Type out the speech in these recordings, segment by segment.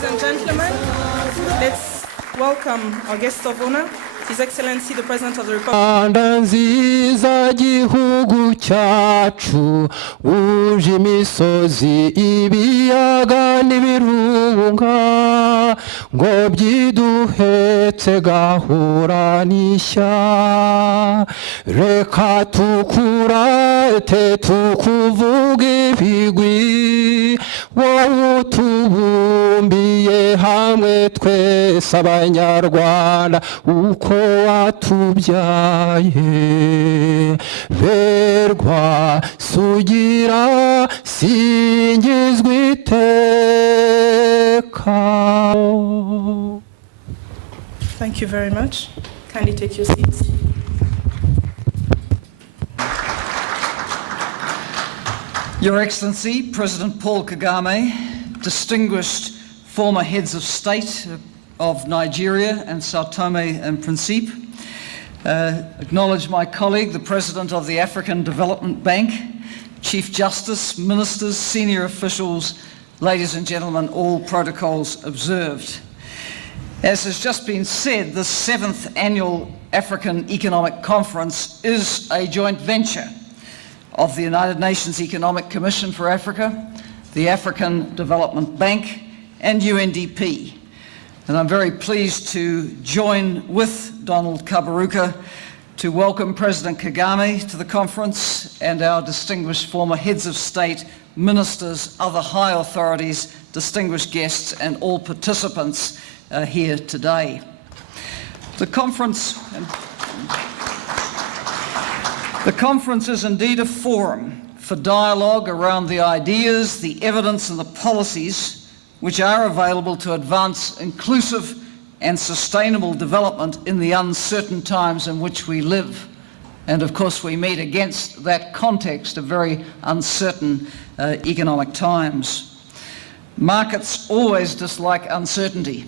Ladies and gentlemen, let's welcome our guest of honor, His Excellency the President of the Republic. Rwanda nziza gihugu cyacu wuje imisozi ibiyaga n'ibirunga ngo byiduhetse gahura n'ishya reka tukurate tukuvuge ibigwi wowe utubumbiye hamwe twese abanyarwanda uko watubyaye berwa sugira singizwa iteka. Thank you very much. Kindly take your seats. Your Excellency, President Paul Kagame, distinguished former heads of state of Nigeria and Sao Tome and Principe, acknowledge my colleague, the President of the African Development Bank, Chief Justice, ministers, senior officials, ladies and gentlemen, all protocols observed. As has just been said, the 7th Annual African Economic Conference is a joint venture of the United Nations Economic Commission for Africa, the African Development Bank, and UNDP. And I'm very pleased to join with Donald Kaberuka to welcome President Kagame to the conference and our distinguished former heads of state, ministers, other high authorities, distinguished guests, and all participants here today. The conference is indeed a forum for dialogue around the ideas, the evidence, and the policies which are available to advance inclusive and sustainable development in the uncertain times in which we live. And of course we meet against that context of very uncertain economic times. Markets always dislike uncertainty,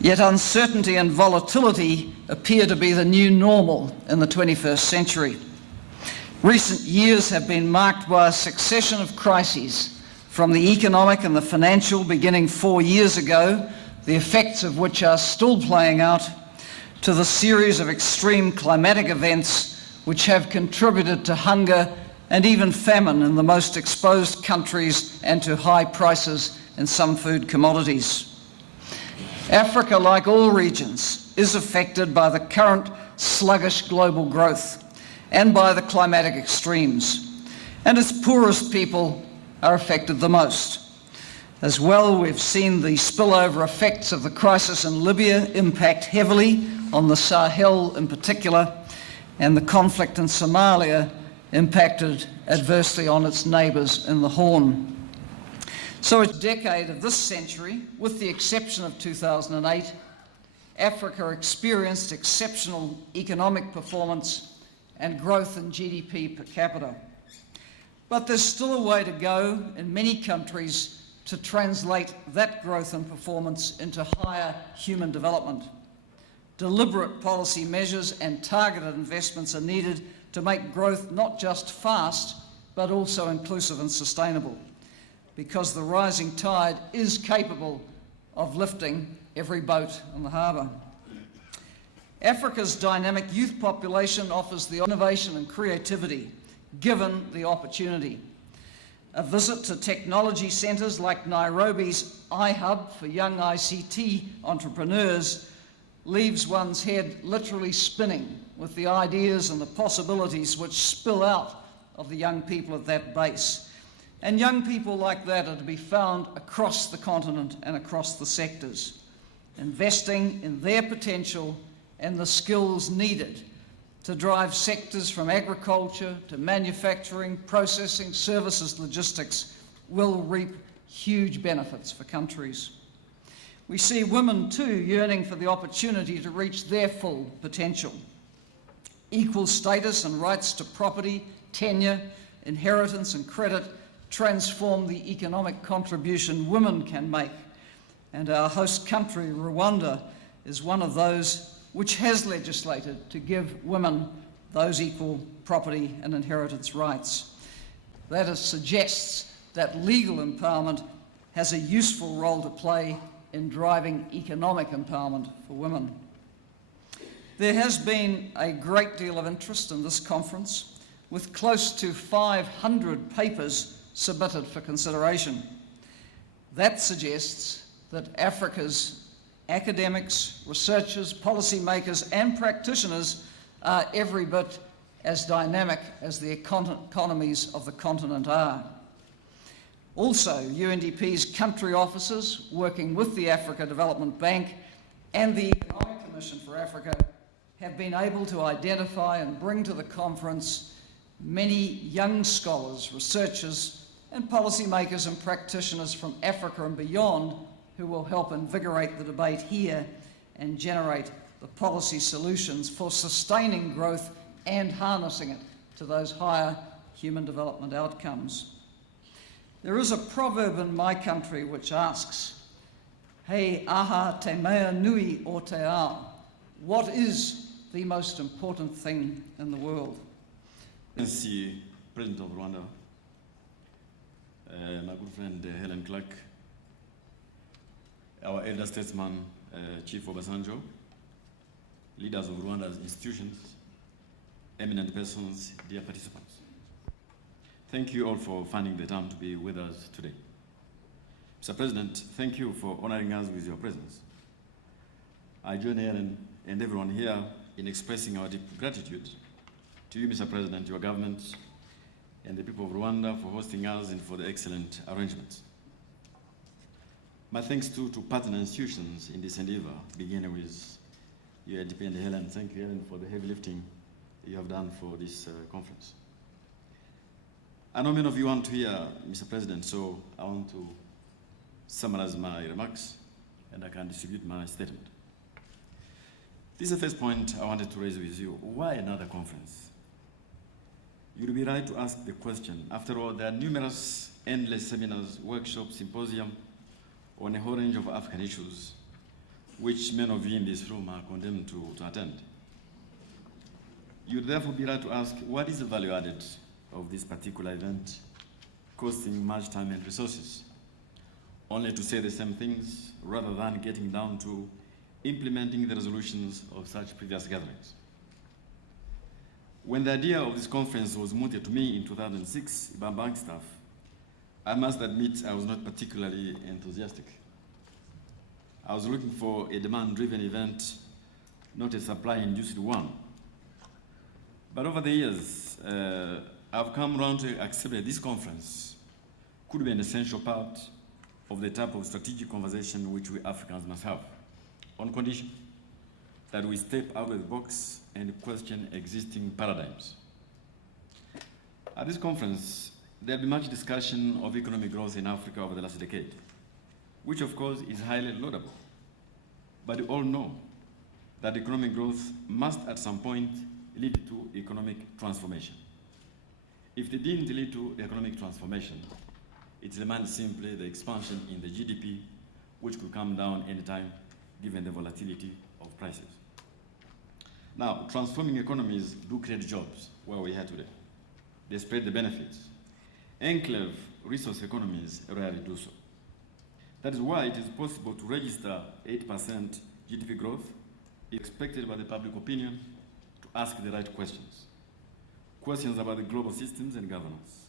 yet uncertainty and volatility appear to be the new normal in the 21st century. Recent years have been marked by a succession of crises, from the economic and the financial beginning 4 years ago, the effects of which are still playing out, to the series of extreme climatic events which have contributed to hunger and even famine in the most exposed countries and to high prices in some food commodities. Africa, like all regions, is affected by the current sluggish global growth and by the climatic extremes, and its poorest people are affected the most. As well, we've seen the spillover effects of the crisis in Libya impact heavily on the Sahel in particular, and the conflict in Somalia impacted adversely on its neighbours in the Horn. So a decade of this century, with the exception of 2008, Africa experienced exceptional economic performance and growth in GDP per capita. But there's still a way to go in many countries to translate that growth and performance into higher human development. Deliberate policy measures and targeted investments are needed to make growth not just fast, but also inclusive and sustainable, because the rising tide is capable of lifting every boat in the harbour. Africa's dynamic youth population offers the innovation and creativity, given the opportunity. A visit to technology centres like Nairobi's iHub for young ICT entrepreneurs leaves one's head literally spinning with the ideas and the possibilities which spill out of the young people at that base. And young people like that are to be found across the continent and across the sectors, investing in their potential and the skills needed to drive sectors from agriculture to manufacturing, processing, services, logistics will reap huge benefits for countries. We see women too yearning for the opportunity to reach their full potential. Equal status and rights to property, tenure, inheritance and credit transform the economic contribution women can make. And our host country, Rwanda, is one of those which has legislated to give women those equal property and inheritance rights. That suggests that legal empowerment has a useful role to play in driving economic empowerment for women. There has been a great deal of interest in this conference, with close to 500 papers submitted for consideration. That suggests that Africa's academics, researchers, policymakers and practitioners are every bit as dynamic as the economies of the continent are. Also, UNDP's country officers, working with the Africa Development Bank and the Economic Commission for Africa, have been able to identify and bring to the conference many young scholars, researchers, and policymakers and practitioners from Africa and beyond who will help invigorate the debate here and generate the policy solutions for sustaining growth and harnessing it to those higher human development outcomes. There is a proverb in my country which asks, "Hei aha te mea nui o te ao." What is the most important thing in the world? Excellency President of Rwanda, my good friend Helen Clark, our elder statesman Chief Obasanjo, leaders of Rwanda's institutions, eminent persons, dear participants. Thank you all for finding the time to be with us today. Mr. President, thank you for honoring us with your presence. I join Helen and everyone here in expressing our deep gratitude to you, Mr. President, your government, and the people of Rwanda for hosting us and for the excellent arrangements. My thanks too to partner institutions in this endeavor, beginning with UNDP and Helen. Thank you, Helen, for the heavy lifting you have done for this conference. I know many of you want to hear, Mr. President, so I want to summarize my remarks and I can distribute my statement. This is the first point I wanted to raise with you. Why another conference? You'll be right to ask the question. After all, there are numerous, endless seminars, workshops, symposium on a whole range of African issues, which many of you in this room are condemned to attend. You'd therefore be right to ask, what is the value added of this particular event, costing much time and resources, only to say the same things rather than getting down to implementing the resolutions of such previous gatherings. When the idea of this conference was mooted to me in 2006 by bank staff, I must admit I was not particularly enthusiastic. I was looking for a demand-driven event, not a supply-induced one. But over the years, I've come around to accept that this conference could be an essential part of the type of strategic conversation which we Africans must have, on condition that we step out of the box and question existing paradigms. At this conference, there'll be much discussion of economic growth in Africa over the last decade, which of course is highly laudable. But we all know that economic growth must at some point lead to economic transformation. If they didn't lead to economic transformation, it demands simply the expansion in the GDP, which could come down anytime given the volatility of prices. Now, transforming economies do create jobs where we are today. They spread the benefits. Enclave resource economies rarely do so. That is why it is possible to register 8% GDP growth expected by the public opinion to ask the right questions. Questions about the global systems and governance.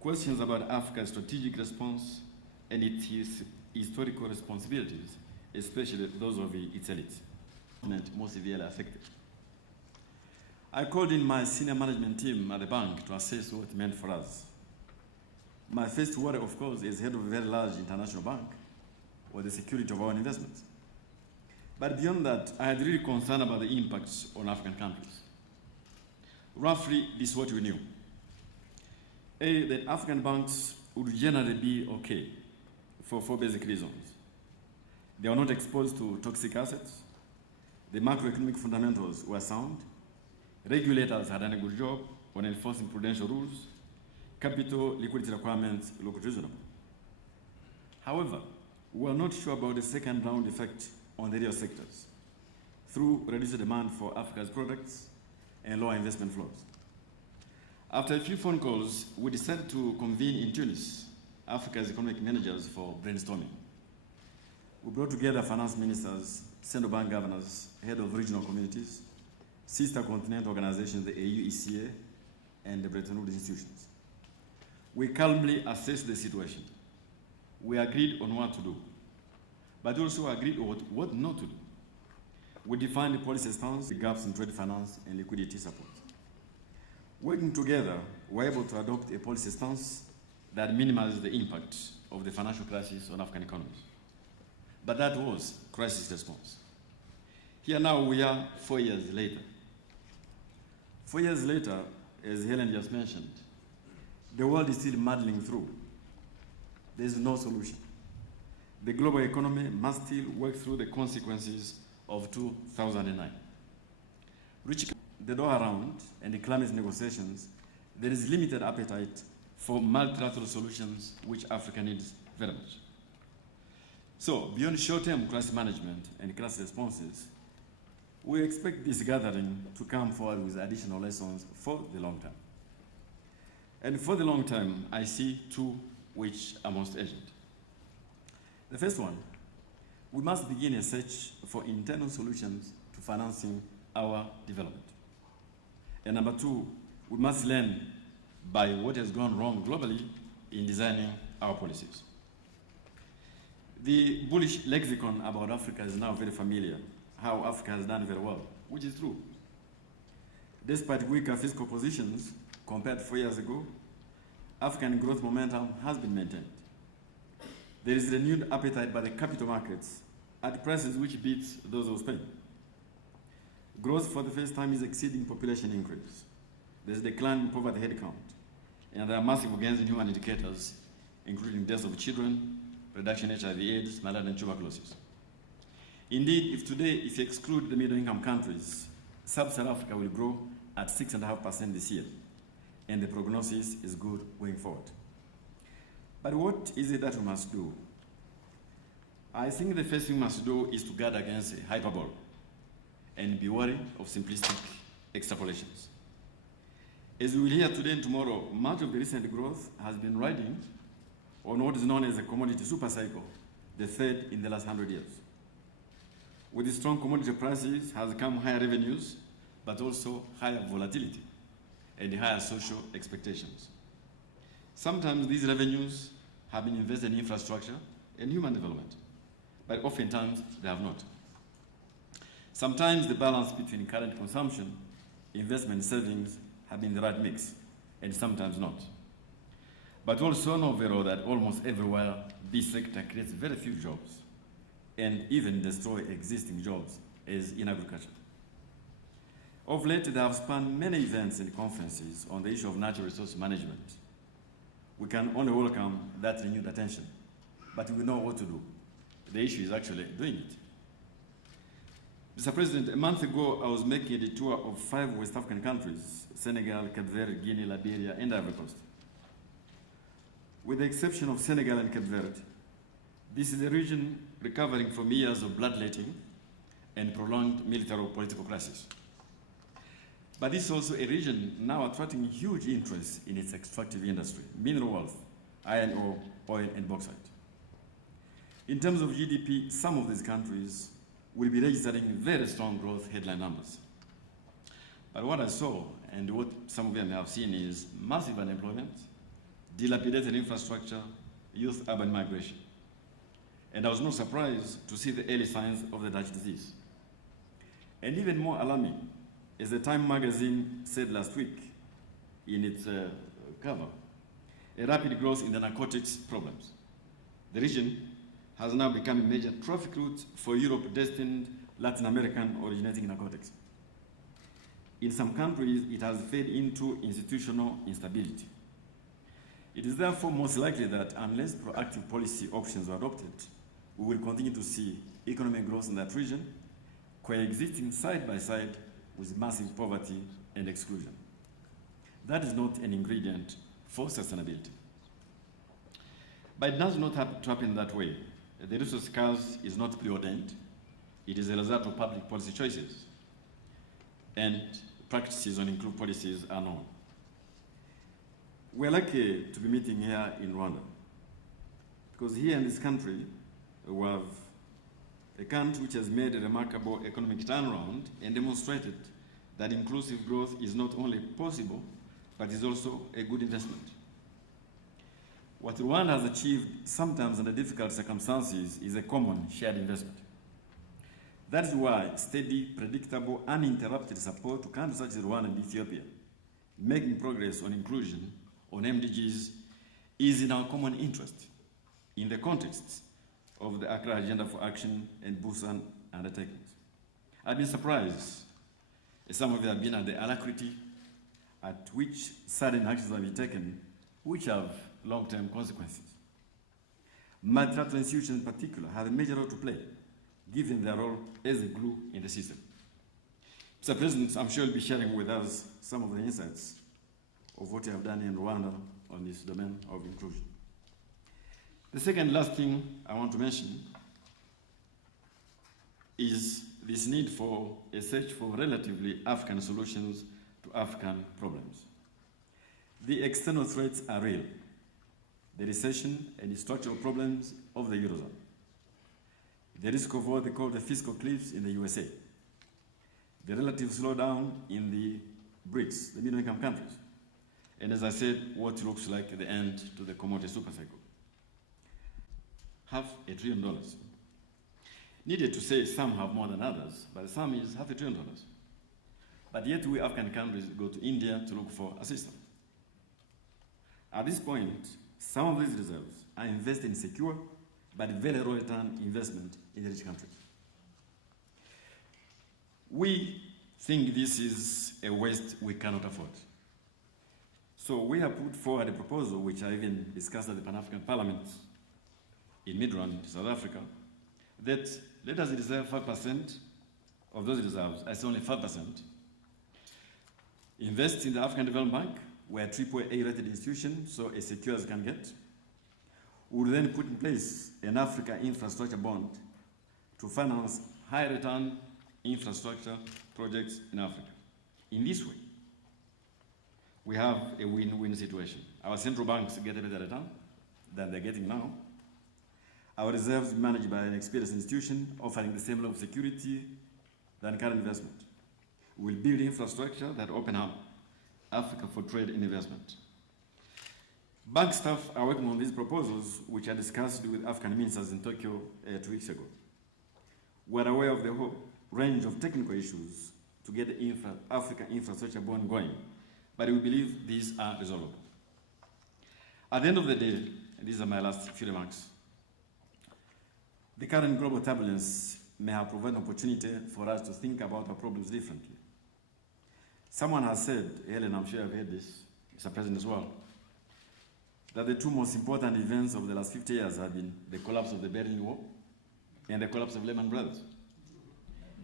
Questions about Africa's strategic response and its historical responsibilities, especially those of its elites, most severely affected. I called in my senior management team at the bank to assess what it meant for us. My first worry, of course, as head of a very large international bank, was the security of our investments. But beyond that, I had really concern about the impacts on African countries. Roughly, this is what we knew. A, that African banks would generally be okay for four basic reasons. They are not exposed to toxic assets. The macroeconomic fundamentals were sound. Regulators had done a good job on enforcing prudential rules. Capital liquidity requirements looked reasonable. However, we are not sure about the second round effect on the real sectors through reduced demand for Africa's products and lower investment flows. After a few phone calls, we decided to convene in Tunis, Africa's economic managers, for brainstorming. We brought together finance ministers, central bank governors, head of regional communities, sister continental organizations, the AU, ECA, and the Bretton Woods institutions. We calmly assessed the situation. We agreed on what to do, but also agreed on what not to do. We defined the policy stance, the gaps in trade finance and liquidity support. Working together, we were able to adopt a policy stance that minimizes the impact of the financial crisis on African economies. But that was crisis response. Here now we are 4 years later. 4 years later, as Helen just mentioned, the world is still muddling through. There is no solution. The global economy must still work through the consequences of 2009. Reaching the Doha round and the climate negotiations, there is limited appetite for multilateral solutions which Africa needs very much. So, beyond short-term crisis management and crisis responses, we expect this gathering to come forward with additional lessons for the long term. And for the long term, I see two which are most urgent. The first one, we must begin a search for internal solutions to financing our development. And number two, we must learn by what has gone wrong globally in designing our policies. The bullish lexicon about Africa is now very familiar, how Africa has done very well, which is true. Despite weaker fiscal positions compared to 4 years ago, African growth momentum has been maintained. There is renewed appetite by the capital markets at prices which beats those of Spain. Growth for the first time is exceeding population increase. There's a decline in poverty headcount, and there are massive gains in human indicators, including deaths of children, reduction in HIV/AIDS, malaria, and tuberculosis. Indeed, if you exclude the middle-income countries, Sub-Saharan Africa will grow at 6.5% this year, and the prognosis is good going forward. But what is it that we must do? I think the first thing we must do is to guard against hyperbole and be wary of simplistic extrapolations. As we will hear today and tomorrow, much of the recent growth has been riding on what is known as a commodity supercycle, the third in the last 100 years. With the strong commodity prices has come higher revenues, but also higher volatility and higher social expectations. Sometimes these revenues have been invested in infrastructure and human development, but oftentimes they have not. Sometimes the balance between current consumption, investment, and savings have been the right mix, and sometimes not. But also know very well that almost everywhere this sector creates very few jobs and even destroy existing jobs, as in agriculture. Of late, they have spanned many events and conferences on the issue of natural resource management. We can only welcome that renewed attention, but we know what to do. The issue is actually doing it. Mr. President, a month ago, I was making a tour of 5 West African countries: Senegal, Cape Verde, Guinea, Liberia, and Ivory Coast. With the exception of Senegal and Cape Verde, this is a region recovering from years of bloodletting and prolonged military or political crisis. But this is also a region now attracting huge interest in its extractive industry, mineral wealth, iron ore, oil, and bauxite. In terms of GDP, some of these countries will be registering very strong growth headline numbers. But what I saw, and what some of them have seen, is massive unemployment, dilapidated infrastructure, youth urban migration. And I was not surprised to see the early signs of the Dutch disease. And even more alarming, as the Time magazine said last week in its cover, a rapid growth in the narcotics problems. The region has now become a major traffic route for Europe-destined Latin American originating narcotics. In some countries, it has fed into institutional instability. It is therefore most likely that unless proactive policy options are adopted, we will continue to see economic growth in that region coexisting side by side with massive poverty and exclusion. That is not an ingredient for sustainability. But it does not have to happen that way. The resource curse is not preordained. It is a result of public policy choices, and practices on inclusive policies are known. We're lucky to be meeting here in Rwanda, because here in this country, we have a country which has made a remarkable economic turnaround and demonstrated that inclusive growth is not only possible, but is also a good investment. What Rwanda has achieved, sometimes under difficult circumstances, is a common shared investment. That is why steady, predictable, uninterrupted support to countries such as Rwanda and Ethiopia, making progress on inclusion, on MDGs, is in our common interest in the context of the Accra Agenda for Action and Busan undertakings. I've been surprised, as some of you have been, at the alacrity at which certain actions have been taken, which have long-term consequences. Multilateral institutions in particular have a major role to play, given their role as a glue in the system. Mr. President, I'm sure you'll be sharing with us some of the insights of what you have done in Rwanda on this domain of inclusion. The second last thing I want to mention is this need for a search for relatively African solutions to African problems. The external threats are real. The recession and the structural problems of the Eurozone. The risk of what they call the fiscal cliffs in the USA. The relative slowdown in the BRICS, the middle-income countries. And as I said, what looks like the end to the commodity supercycle. $500 billion. Needed to say some have more than others, but some is $500 billion. But yet we African countries go to India to look for assistance. At this point, some of these reserves are invested in secure but very low return investment in the rich countries. We think this is a waste we cannot afford. So we have put forward a proposal, which I even discussed at the Pan-African Parliament in Midrand, South Africa, that let us reserve 5% of those reserves, I say only 5%, invest in the African Development Bank, we're a AAA rated institution, so as secure as can get. We will then put in place an Africa infrastructure bond to finance high return infrastructure projects in Africa. In this way, we have a win-win situation. Our central banks get a better return than they're getting now. Our reserves managed by an experienced institution offering the same level of security than current investment. We'll build infrastructure that open up Africa for trade and investment. Bank staff are working on these proposals, which I discussed with African ministers in Tokyo 2 weeks ago. We're aware of the whole range of technical issues to get the Africa infrastructure bond going, but we believe these are resolvable. At the end of the day, and these are my last few remarks, the current global turbulence may have provided an opportunity for us to think about our problems differently. Someone has said, Helen, I'm sure I've heard this, Mr. President as well, that the two most important events of the last 50 years have been the collapse of the Berlin Wall and the collapse of Lehman Brothers.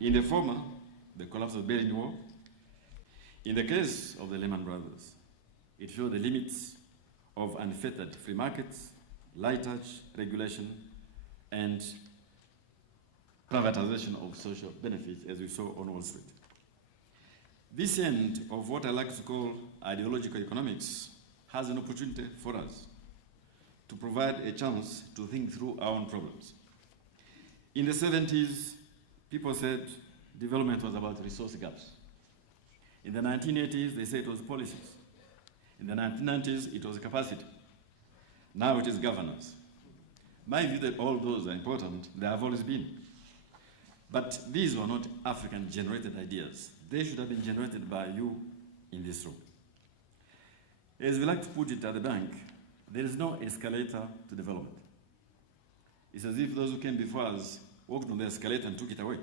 In the former, the collapse of the Berlin Wall. In the case of the Lehman Brothers, it showed the limits of unfettered free markets, light touch regulation, and privatization of social benefits, as we saw on Wall Street. This end of what I like to call ideological economics has an opportunity for us to provide a chance to think through our own problems. In the 70s, people said development was about resource gaps. In the 1980s, they said it was policies. In the 1990s, it was capacity. Now it is governance. My view that all those are important, they have always been. But these were not African-generated ideas. They should have been generated by you in this room. As we like to put it at the bank, there is no escalator to development. It's as if those who came before us walked on the escalator and took it away.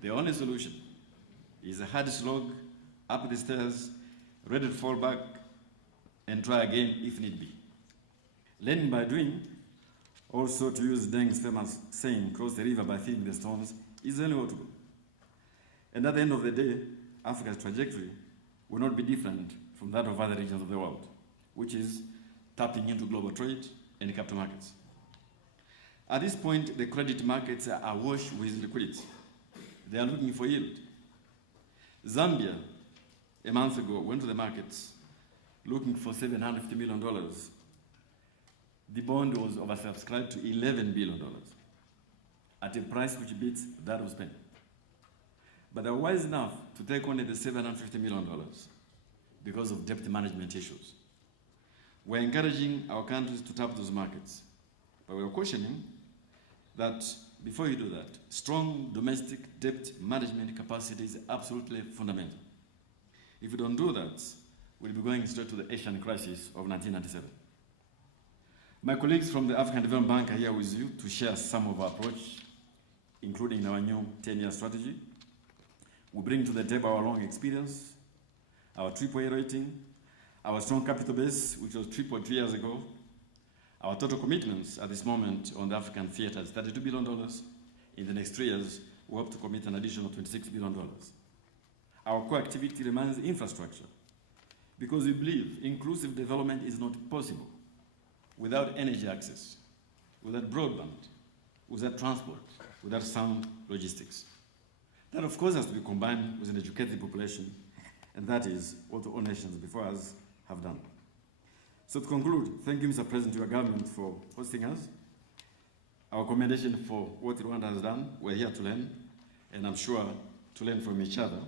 The only solution is a hard slog up the stairs, ready to fall back and try again if need be. Learning by doing, also to use Deng's famous saying, cross the river by feeding the stones, is the only way to go. And at the end of the day, Africa's trajectory will not be different from that of other regions of the world, which is tapping into global trade and capital markets. At this point, the credit markets are awash with liquidity. They are looking for yield. Zambia, a month ago, went to the markets looking for $750 million. The bond was oversubscribed to $11 billion. at a price which beats that of Spain. But they were wise enough to take only the $750 million because of debt management issues. We're encouraging our countries to tap those markets, but we're cautioning that before you do that, strong domestic debt management capacity is absolutely fundamental. If you don't do that, we'll be going straight to the Asian crisis of 1997. My colleagues from the African Development Bank are here with you to share some of our approach, including our new 10-year strategy. We bring to the table our long experience, our AAA rating, our strong capital base, which was tripled 3 years ago. Our total commitments at this moment on the African theater is $32 billion. In the next 3 years, we hope to commit an additional $26 billion. Our core activity remains infrastructure, because we believe inclusive development is not possible without energy access, without broadband, without transport, without sound logistics. That, of course, has to be combined with an educated population, and that is what all nations before us have done. So to conclude, thank you, Mr. President, to your government for hosting us. Our commendation for what Rwanda has done. We're here to learn, and I'm sure to learn from each other.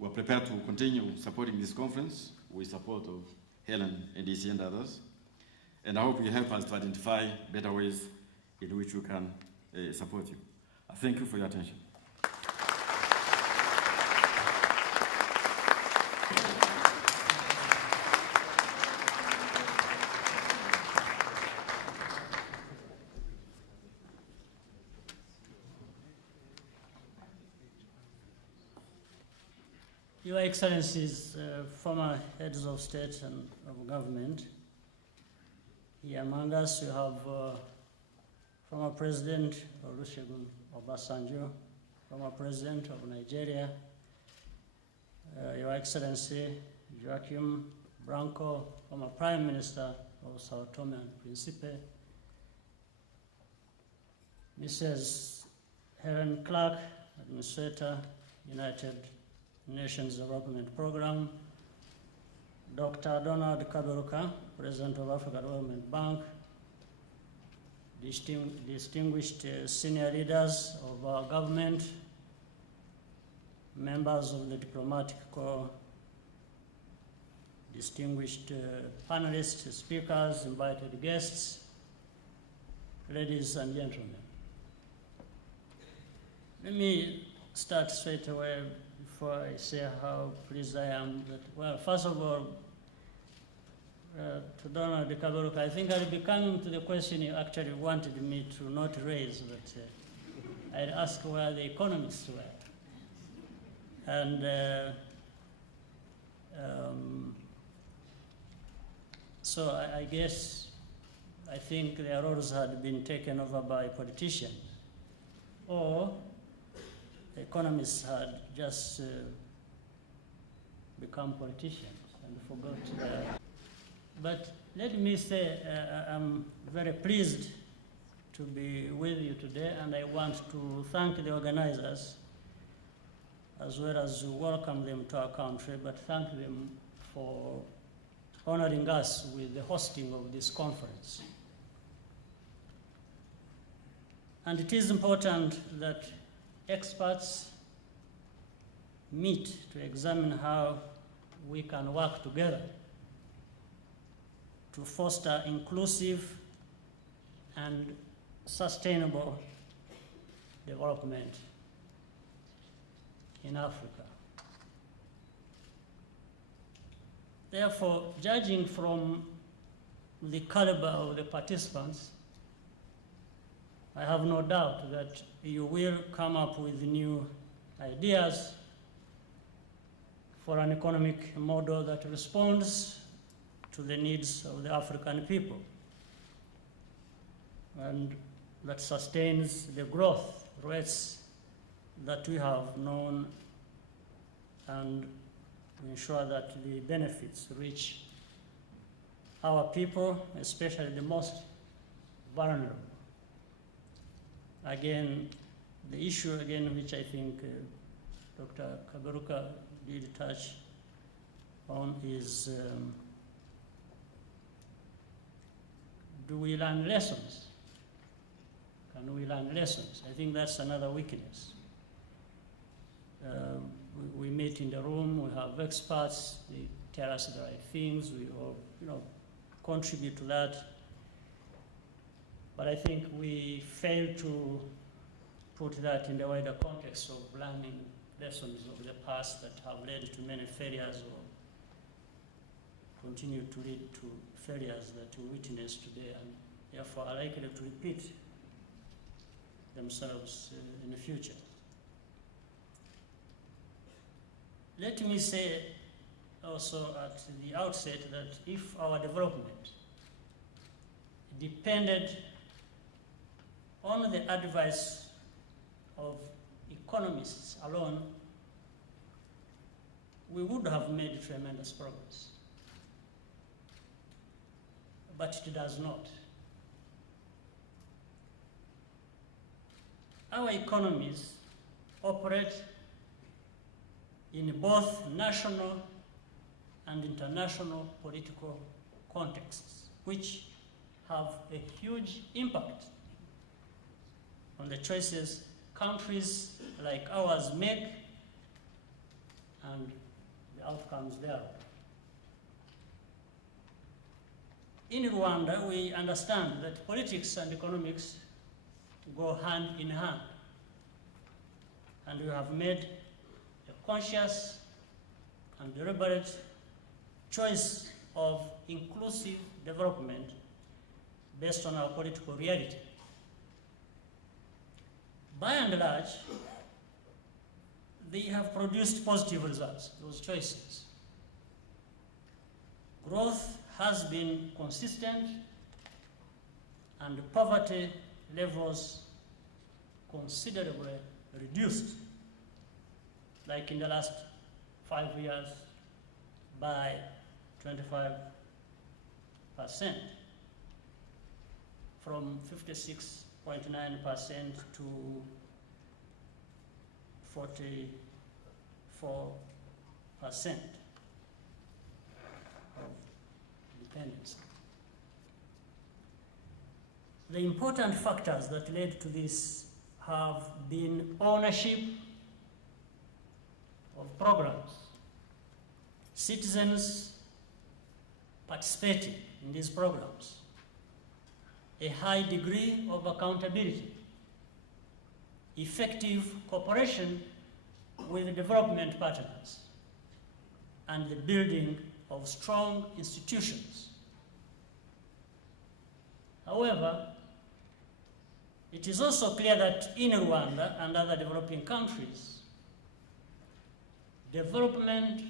We're prepared to continue supporting this conference with support of Helen, NDC, and others. And I hope you help us to identify better ways in which we can support you. I thank you for your attention. Your Excellencies, former heads of state and of government, here among us you have former President Olusegun Obasanjo, former President of Nigeria, Your Excellency Joachim Branco, former Prime Minister of Sao Tome and Principe, Mrs. Helen Clark, Administrator, United Nations Development Program, Dr. Donald Kaberuka, President of African Development Bank, distinguished senior leaders of our government, members of the diplomatic corps, distinguished panelists, speakers, invited guests, ladies and gentlemen. Let me start straight away before I say how pleased I am that, well, first of all, to Donald Kaberuka, I think I'll be coming to the question you actually wanted me to not raise, but I'd ask where the economists were. And so I guess, I think their roles had been taken over by politicians, or the economists had just become politicians and forgot their. But let me say I'm very pleased to be with you today, and I want to thank the organizers as well as welcome them to our country, but thank them for honoring us with the hosting of this conference. And it is important that experts meet to examine how we can work together to foster inclusive and sustainable development in Africa. Therefore, judging from the caliber of the participants, I have no doubt that you will come up with new ideas for an economic model that responds to the needs of the African people and that sustains the growth rates that we have known and ensure that the benefits reach our people, especially the most vulnerable. Again, the issue again, which I think Dr. Kaberuka did touch on, is do we learn lessons? Can and we learn lessons. I think that's another weakness. We meet in the room, we have experts, they tell us the right things, we all, contribute to that. But I think we fail to put that in the wider context of learning lessons of the past that have led to many failures or continue to lead to failures that we witness today and therefore are likely to repeat themselves in the future. Let me say also at the outset that if our development depended on the advice of economists alone, we would have made tremendous progress. But it does not. Our economies operate in both national and international political contexts, which have a huge impact on the choices countries like ours make and the outcomes thereof. In Rwanda, we understand that politics and economics go hand in hand, and we have made a conscious and deliberate choice of inclusive development based on our political reality. By and large, they have produced positive results, those choices. Growth has been consistent and poverty levels considerably reduced, like in the last 5 years by 25%, from 56.9% to 44% of dependence. The important factors that led to this have been ownership of programs, citizens participating in these programs, a high degree of accountability, effective cooperation with development partners, and the building of strong institutions. However, it is also clear that in Rwanda and other developing countries, development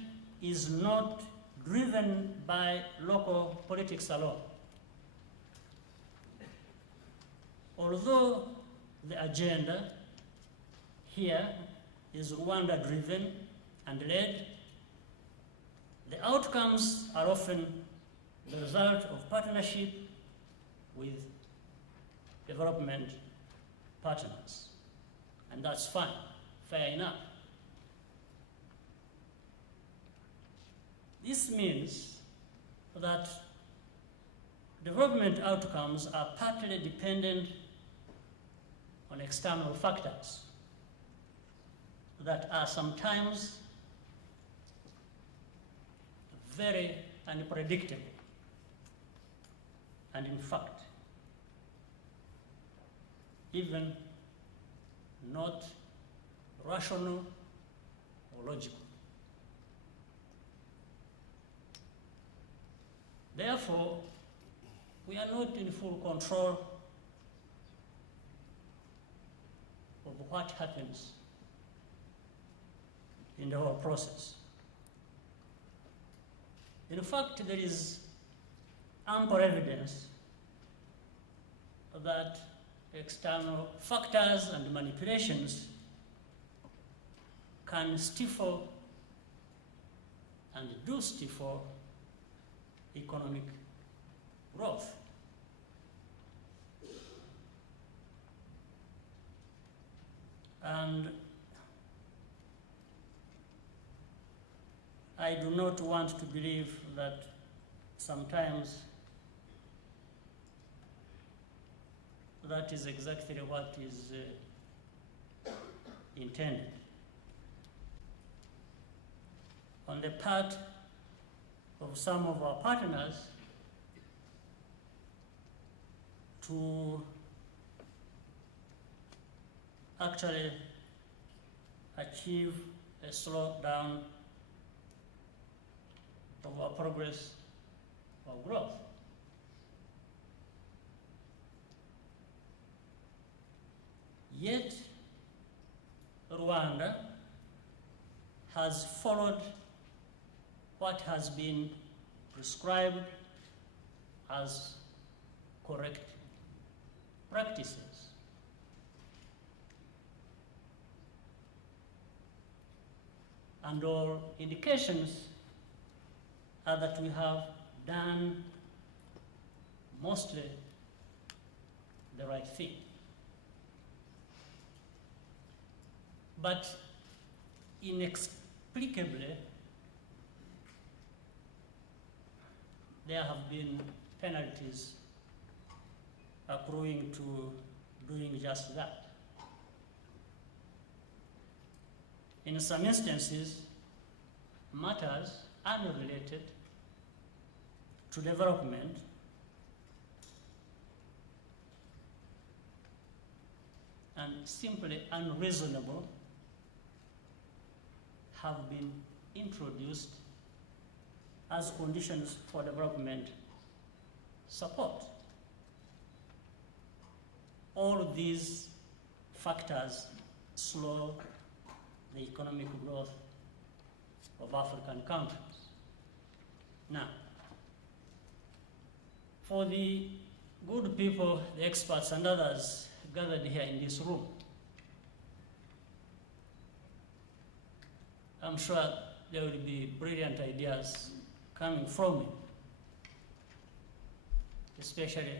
is not driven by local politics alone. Although the agenda here is Rwanda-driven and led, the outcomes are often the result of partnership with development partners. And that's fine, fair enough. This means that development outcomes are partly dependent on external factors that are sometimes very unpredictable, and in fact, even not rational or logical. Therefore, we are not in full control of what happens in the whole process. In fact, there is ample evidence that external factors and manipulations can stifle and do stifle economic growth. And I do not want to believe that sometimes that is exactly what is intended. On the part of some of our partners to actually achieve a slowdown of our progress or growth. Yet, Rwanda has followed what has been prescribed as correct practices. And all indications are that we have done mostly the right thing. But inexplicably, there have been penalties accruing to doing just that. In some instances, matters unrelated to development and simply unreasonable have been introduced as conditions for development support. All of these factors slow the economic growth of African countries. Now, for the good people, the experts and others gathered here in this room, I'm sure there will be brilliant ideas coming from it, especially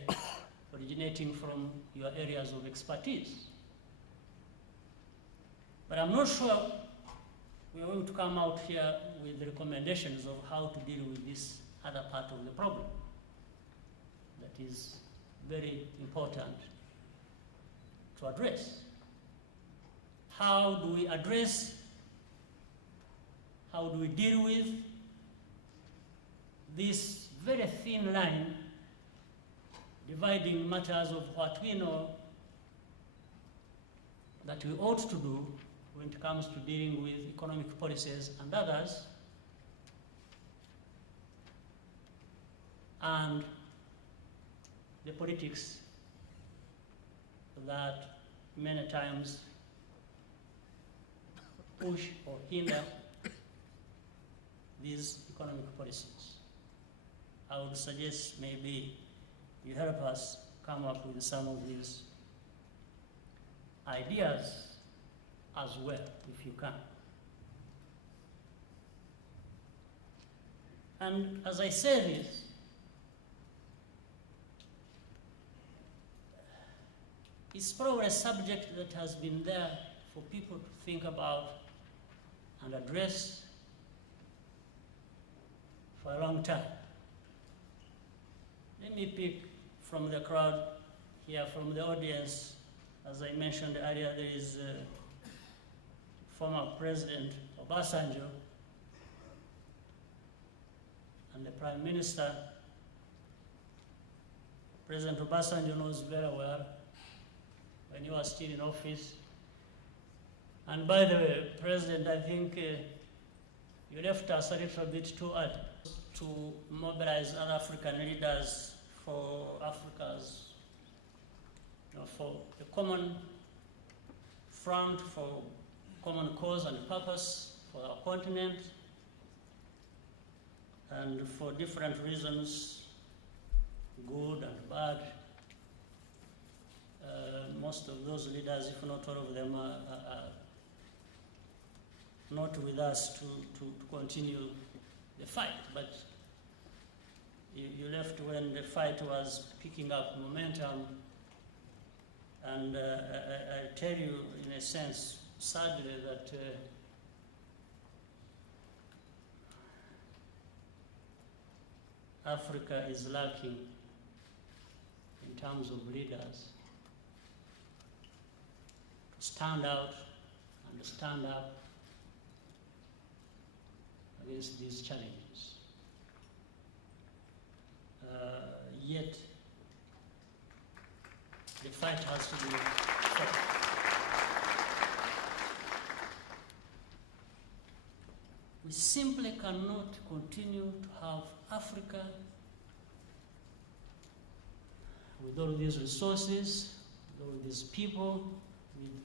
originating from your areas of expertise. But I'm not sure we are going to come out here with recommendations of how to deal with this other part of the problem that is very important to address. How do we address, how do we deal with this very thin line dividing matters of what we know that we ought to do when it comes to dealing with economic policies and others, and the politics that many times push or hinder these economic policies. I would suggest maybe you help us come up with some of these ideas as well, if you can. And as I say this, it's probably a subject that has been there for people to think about and address for a long time. Let me pick from the crowd here, from the audience. As I mentioned earlier, there is former President Obasanjo and the Prime Minister. President Obasanjo knows very well when he was still in office. And by the way, President, I think you left us a little bit too early to mobilize other African leaders for Africa's, for a common front, for common cause and purpose for our continent, and for different reasons, good and bad. Most of those leaders, if not all of them, are not with us to continue the fight. But you left when the fight was picking up momentum, and I tell you, in a sense, sadly, that Africa is lacking in terms of leaders stand out and stand up against these challenges. Yet, the fight has to be fought. We simply cannot continue to have Africa with all these resources, with all these people, with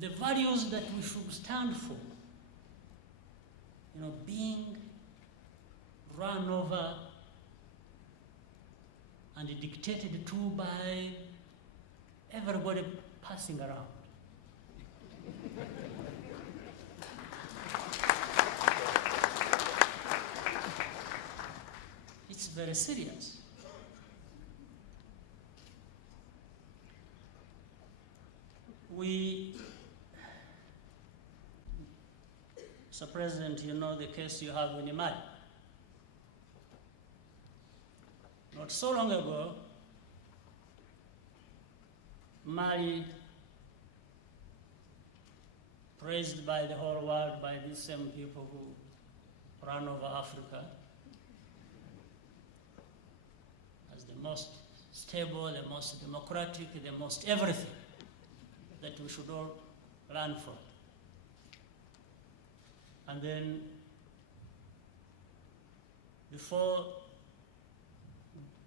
the values that we should stand for, being run over and dictated to by everybody passing around. It's very serious. Mr. President, you know the case you have in Mali. Not so long ago, Mali, praised by the whole world, by these same people who ran over Africa, as the most stable, the most democratic, the most everything that we should all learn from. And then, before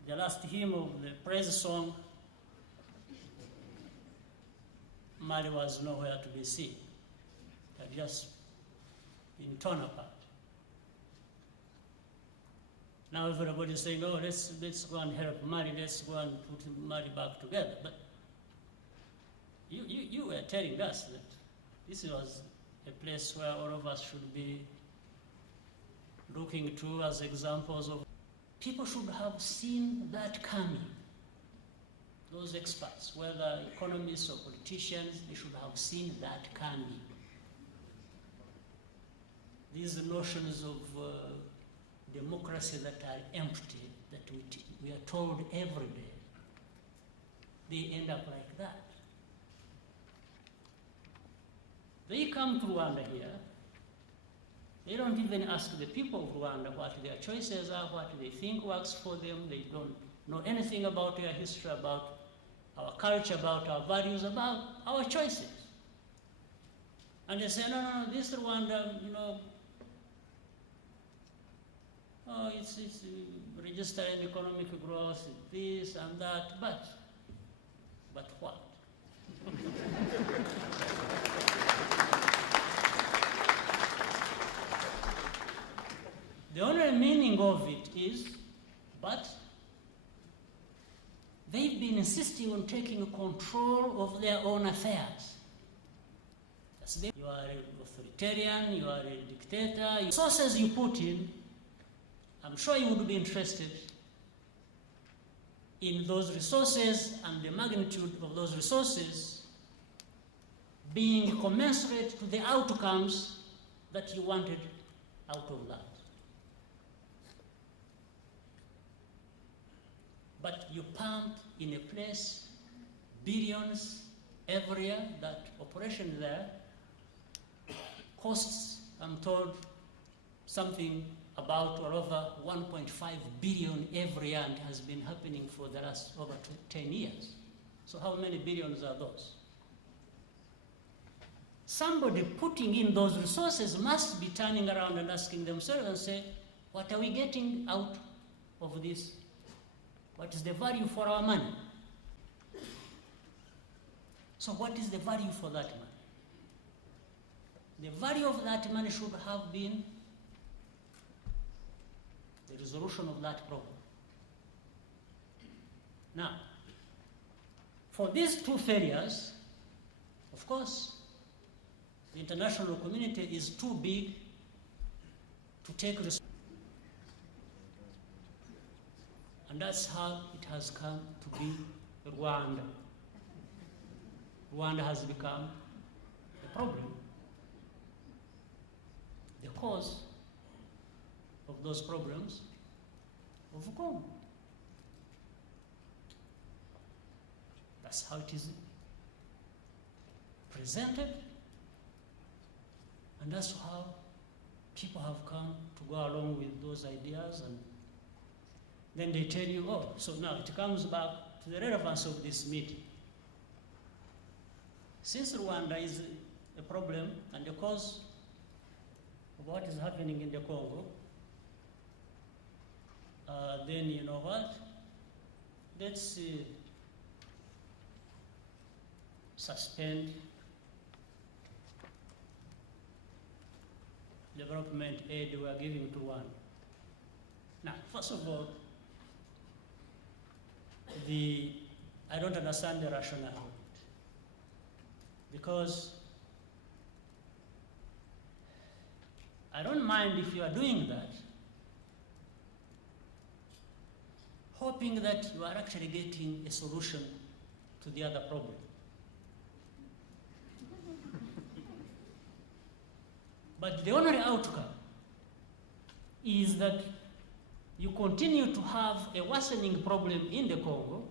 the last hymn of the praise song, Mali was nowhere to be seen. It had just been torn apart. Now everybody is saying, oh, let's go and help Mali, let's go and put Mali back together. But you were telling us that this was a place where all of us should be looking to as examples of. People should have seen that coming. Those experts, whether economists or politicians, they should have seen that coming. These notions of democracy that are empty, that we are told every day, they end up like that. They come to Rwanda here, they don't even ask the people of Rwanda what their choices are, what they think works for them. They don't know anything about their history, about our culture, about our values, about our choices. And they say, no, this Rwanda, oh, it's registering economic growth, this and that, but what? The only meaning of it is, but they've been insisting on taking control of their own affairs. You are an authoritarian, you are a dictator. Resources you put in, I'm sure you would be interested in those resources and the magnitude of those resources being commensurate to the outcomes that you wanted out of that. But you pump in a place billions every year. That operation there costs, I'm told, something about or over 1.5 billion every year, and has been happening for the last over 10 years. So how many billions are those? Somebody putting in those resources must be turning around and asking themselves and say, what are we getting out of this? What is the value for our money? So what is the value for that money? The value of that money should have been the resolution of that problem. Now, for these two failures, of course, the international community is too big to take responsibility. And that's how it has come to be Rwanda. Rwanda has become the problem, the cause of those problems of Congo. That's how it is presented, and that's how people have come to go along with those ideas, and then they tell you, oh, so now it comes back to the relevance of this meeting. Since Rwanda is a problem and the cause of what is happening in the Congo, then you know what? Let's suspend development aid we are giving to Rwanda. Now, first of all, I don't understand the rationale of it, because I don't mind if you are doing that, hoping that you are actually getting a solution to the other problem. But the only outcome is that you continue to have a worsening problem in the Congo,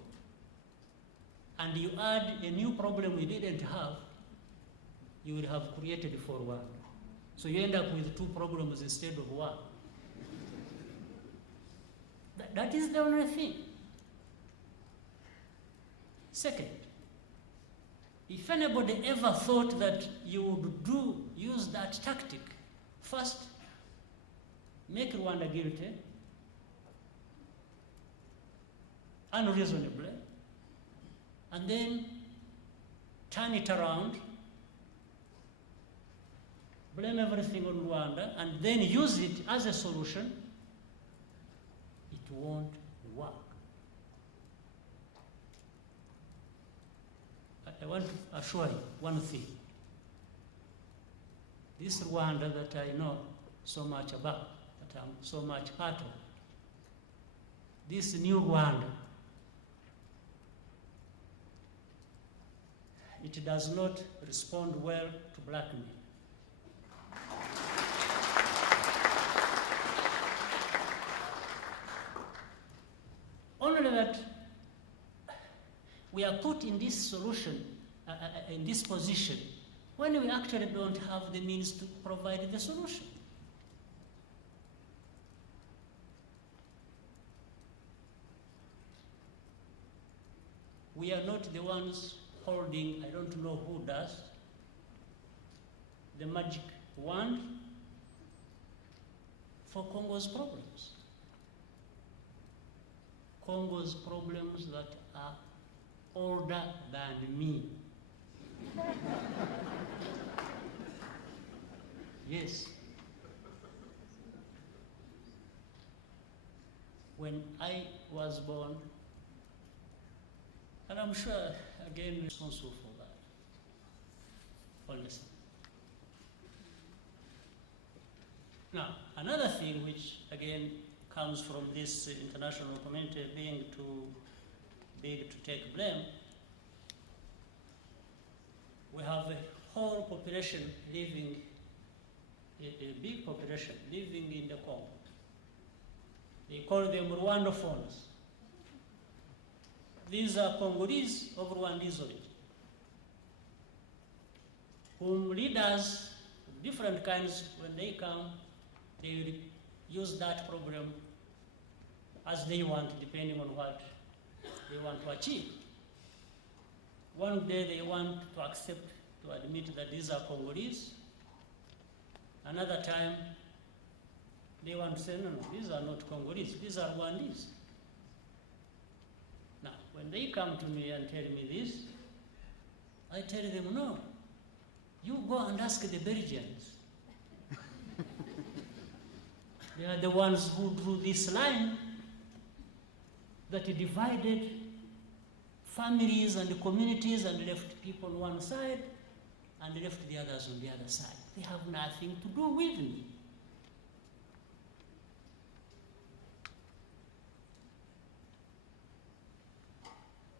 and you add a new problem we didn't have, you will have created for one. So you end up with two problems instead of one. That is the only thing. Second, if anybody ever thought that you would use that tactic, first, make Rwanda guilty, unreasonably, and then turn it around, blame everything on Rwanda, and then use it as a solution, it won't work. I want to assure you one thing. This Rwanda that I know so much about, that I'm so much part of, this new Rwanda, it does not respond well to blackmail. Only that we are put in this solution, in this position, when we actually don't have the means to provide the solution. We are not the ones holding, I don't know who does, the magic wand for Congo's problems. Congo's problems that are older than me. Yes. When I was born, and I'm sure, again, responsible for that, honestly. Now, another thing which, again, comes from this international community being too big to take blame, we have a whole population living, a big population living in the Congo. They call them Rwandophones. These are Congolese of Rwandese origin, whom leaders of different kinds, when they come, they will use that program as they want, depending on what they want to achieve. One day they want to accept, to admit that these are Congolese. Another time, they want to say, no, these are not Congolese, these are Rwandese. Now, when they come to me and tell me this, I tell them, no, you go and ask the Belgians. They are the ones who drew this line that divided families and communities and left people on one side and left the others on the other side. They have nothing to do with me.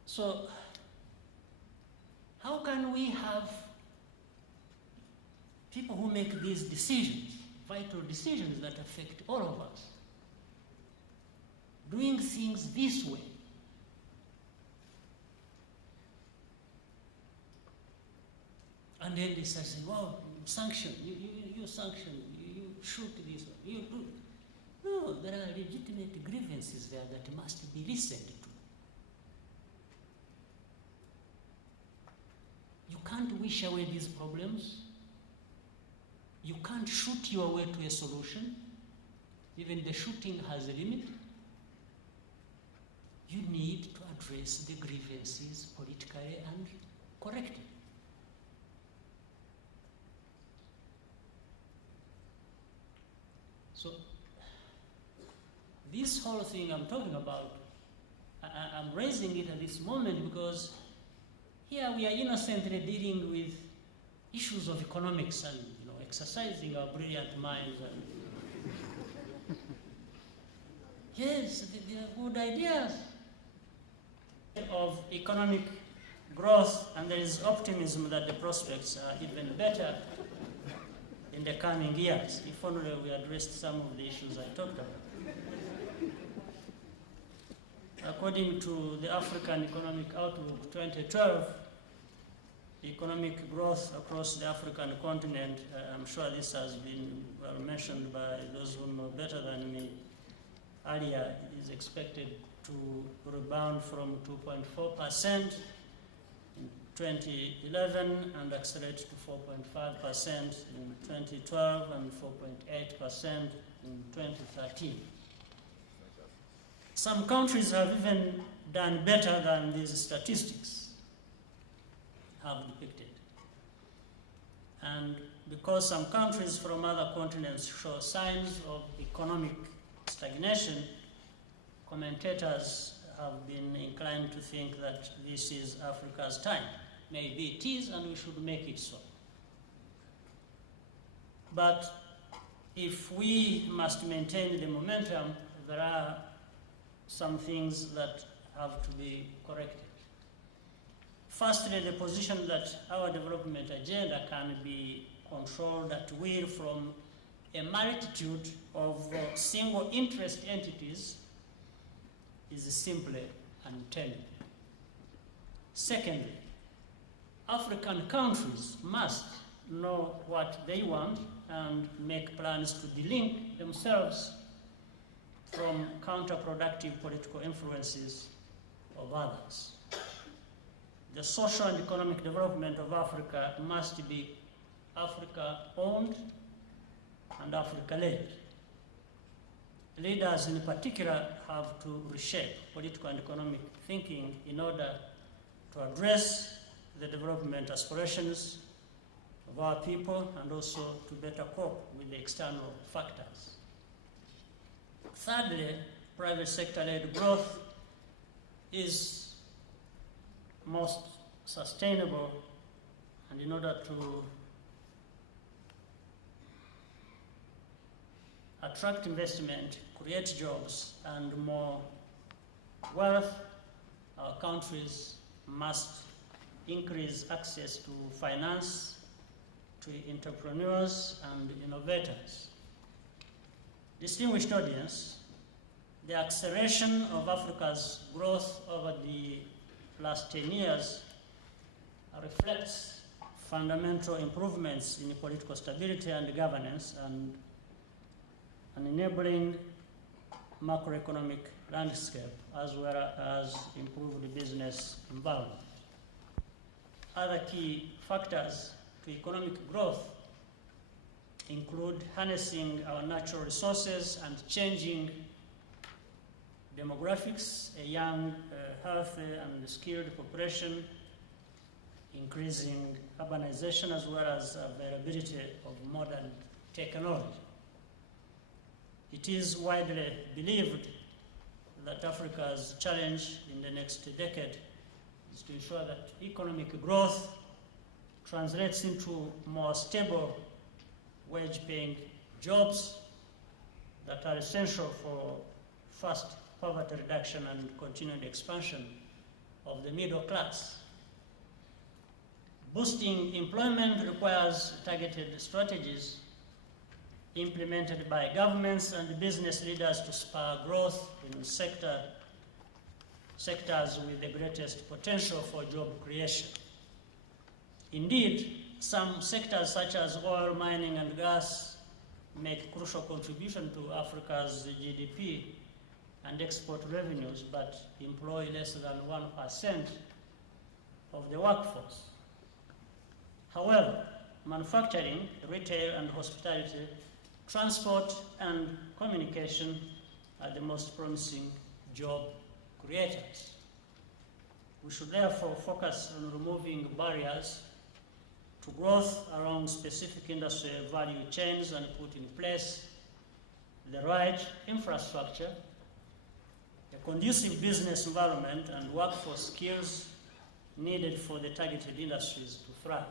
So, how can we have people who make these decisions, vital decisions that affect all of us, doing things this way? And then they start saying, well, sanction, you sanction, you shoot this one, you do. No, there are legitimate grievances there that must be listened to. You can't wish away these problems. You can't shoot your way to a solution. Even the shooting has a limit. You need to address the grievances politically and correctly. So, this whole thing I'm talking about, I'm raising it at this moment because here we are innocently dealing with issues of economics and exercising our brilliant minds. And yes, they are good ideas of economic growth, and there is optimism that the prospects are even better in the coming years, if only we addressed some of the issues I talked about. According to the African Economic Outlook 2012, economic growth across the African continent, I'm sure this has been well mentioned by those who know better than me earlier, is expected to rebound from 2.4% in 2011 and accelerate to 4.5% in 2012 and 4.8% in 2013. Some countries have even done better than these statistics have depicted. And because some countries from other continents show signs of economic stagnation, commentators have been inclined to think that this is Africa's time. Maybe it is, and we should make it so. But if we must maintain the momentum, there are some things that have to be corrected. Firstly, the position that our development agenda can be controlled at will from a multitude of single interest entities is simply untenable. Secondly, African countries must know what they want and make plans to delink themselves from counterproductive political influences of others. The social and economic development of Africa must be Africa-owned and Africa-led. Leaders in particular have to reshape political and economic thinking in order to address the development aspirations of our people and also to better cope with the external factors. Thirdly, private sector-led growth is most sustainable, and in order to attract investment, create jobs, and more wealth, our countries must increase access to finance, to entrepreneurs and innovators. Distinguished audience, the acceleration of Africa's growth over the last 10 years reflects fundamental improvements in political stability and governance and an enabling macroeconomic landscape, as well as improved business environment. Other key factors to economic growth include harnessing our natural resources and changing demographics, a young, healthy and skilled population, increasing urbanization, as well as availability of modern technology. It is widely believed that Africa's challenge in the next decade is to ensure that economic growth translates into more stable wage-paying jobs that are essential for fast poverty reduction and continued expansion of the middle class. Boosting employment requires targeted strategies implemented by governments and business leaders to spur growth in sectors with the greatest potential for job creation. Indeed, some sectors such as oil, mining, and gas make crucial contribution to Africa's GDP and export revenues, but employ less than 1% of the workforce. However, manufacturing, retail, and hospitality, transport, and communication are the most promising job creators. We should therefore focus on removing barriers to growth along specific industry value chains and put in place the right infrastructure, a conducive business environment, and workforce skills needed for the targeted industries to thrive.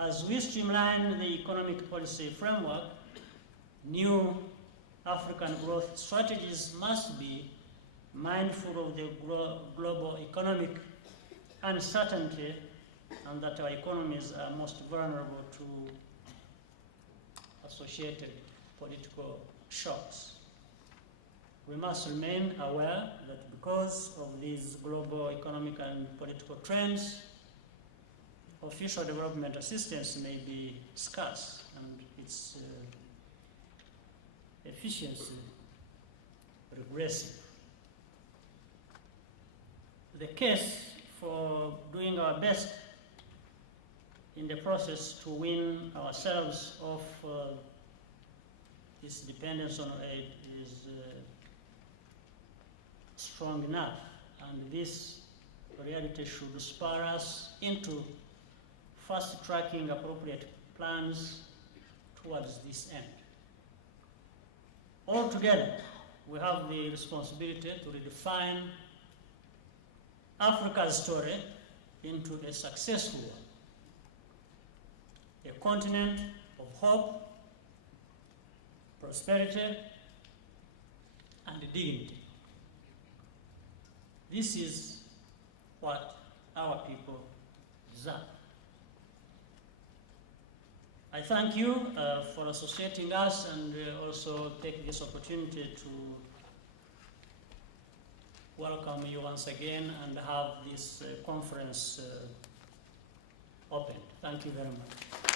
As we streamline the economic policy framework, new African growth strategies must be mindful of the global economic uncertainty and that our economies are most vulnerable to associated political shocks. We must remain aware that because of these global economic and political trends, official development assistance may be scarce and its efficiency regressive. The case for doing our best in the process to wean ourselves off this dependence on aid is strong enough, and this reality should spur us into fast-tracking appropriate plans towards this end. Altogether, we have the responsibility to redefine Africa's story into a successful one, a continent of hope, prosperity, and dignity. This is what our people deserve. I thank you for associating us, and also take this opportunity to welcome you once again and have this conference opened. Thank you very much.